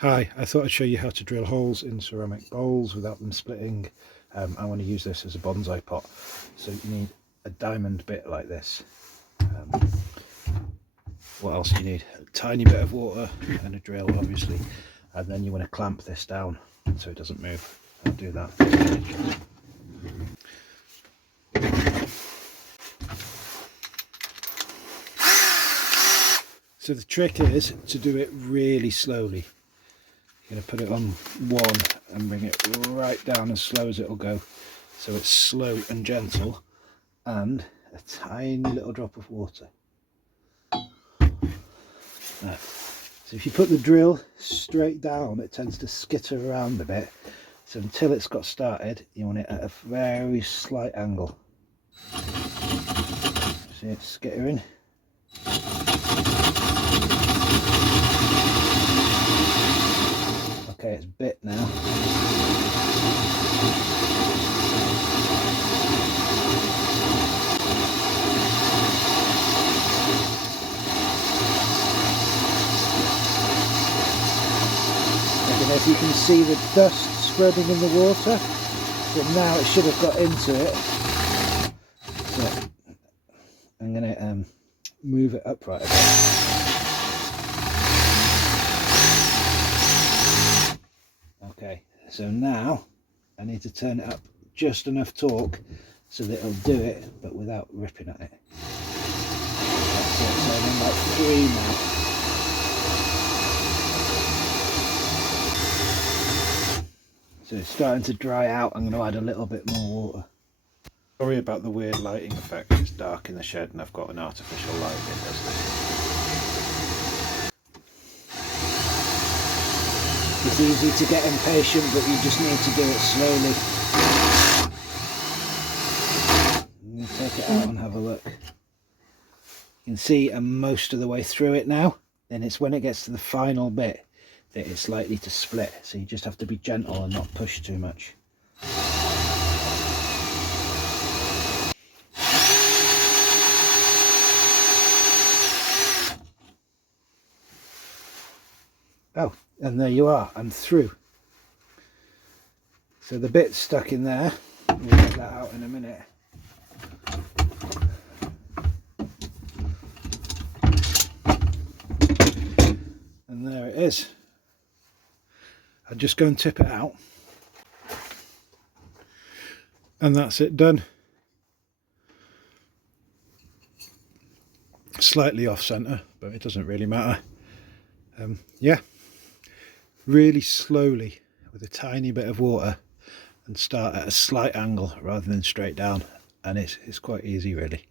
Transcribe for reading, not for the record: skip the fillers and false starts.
Hi, I thought I'd show you how to drill holes in ceramic bowls without them splitting. I want to use this as a bonsai pot, so you need a diamond bit like this. What else do you need? A tiny bit of water and a drill, obviously, and then you want to clamp this down so it doesn't move. I'll do that. So the trick is to do it really slowly. You're going to put it on one and bring it right down as slow as it'll go, so it's slow and gentle, and a tiny little drop of water. Right. So if you put the drill straight down, it tends to skitter around a bit, so until it's got started you want it at a very slight angle. See it skittering? Okay, it's bit now. I don't know if you can see the dust spreading in the water, but now it should have got into it. So I'm going to move it upright a bit. Okay, so now I need to turn it up just enough torque so that it'll do it, but without ripping at it. That's it, so I'm in like 3 now. So it's starting to dry out. I'm going to add a little bit more water. Sorry about the weird lighting effect. It's dark in the shed and I've got an artificial light that does this. It's easy to get impatient, but you just need to do it slowly. I'm going to take it out and have a look. You can see I'm most of the way through it now. Then it's when it gets to the final bit that it's likely to split, so you just have to be gentle and not push too much. Oh, and there you are, I'm through. So the bit's stuck in there, we'll get that out in a minute. And there it is. I'll just go and tip it out. And that's it done. Slightly off centre, but it doesn't really matter. Yeah, really slowly with a tiny bit of water and start at a slight angle rather than straight down, and it's quite easy really.